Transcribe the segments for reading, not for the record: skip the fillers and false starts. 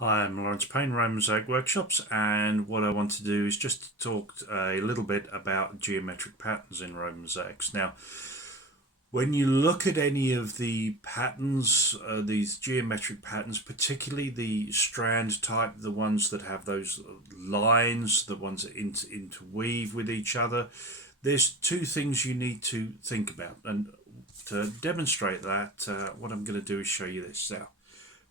Hi, I'm Lawrence Payne, Roman Mosaic Workshops, and what I want to do is just talk a little bit about geometric patterns in Roman mosaics. Now, when you look at any of the patterns, these geometric patterns, particularly the strand type, the ones that have those lines, the ones that interweave with each other, there's two things you need to think about. And to demonstrate that, what I'm going to do is show you this. Now,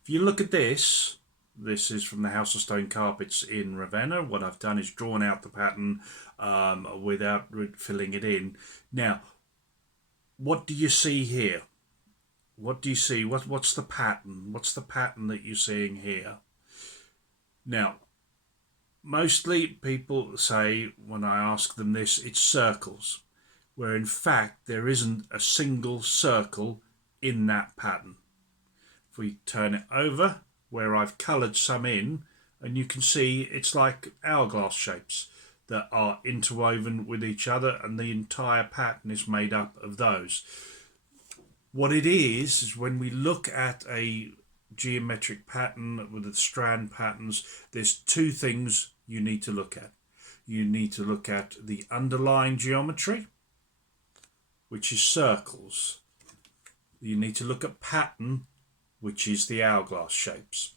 if you look at this is from the House of Stone Carpets in Ravenna. What I've done is drawn out the pattern without filling it in. Now, what do you see here? What do you see? What's the pattern? What's the pattern that you're seeing here? Now, mostly people say, when I ask them this, it's circles, where in fact there isn't a single circle in that pattern. If we turn it over, where I've coloured some in, and you can see it's like hourglass shapes that are interwoven with each other, and the entire pattern is made up of those. What it is when we look at a geometric pattern with the strand patterns, there's two things you need to look at. You need to look at the underlying geometry, which is circles. You need to look at pattern, which is the hourglass shapes.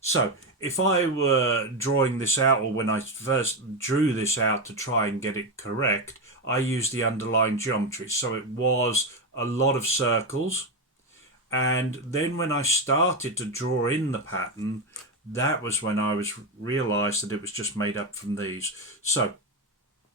So if I were drawing this out, or when I first drew this out to try and get it correct, I used the underlying geometry. So it was a lot of circles. And then when I started to draw in the pattern, that was when I realized that it was just made up from these. So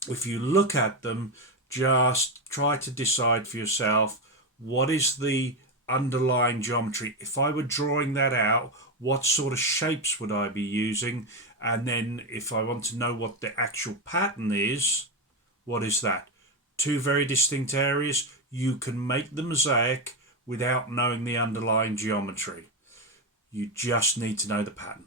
if you look at them, just try to decide for yourself, what is the underlying geometry? If I were drawing that out, what sort of shapes would I be using? And then if I want to know what the actual pattern is, what is that? Two very distinct areas. You can make the mosaic without knowing the underlying geometry. You just need to know the pattern.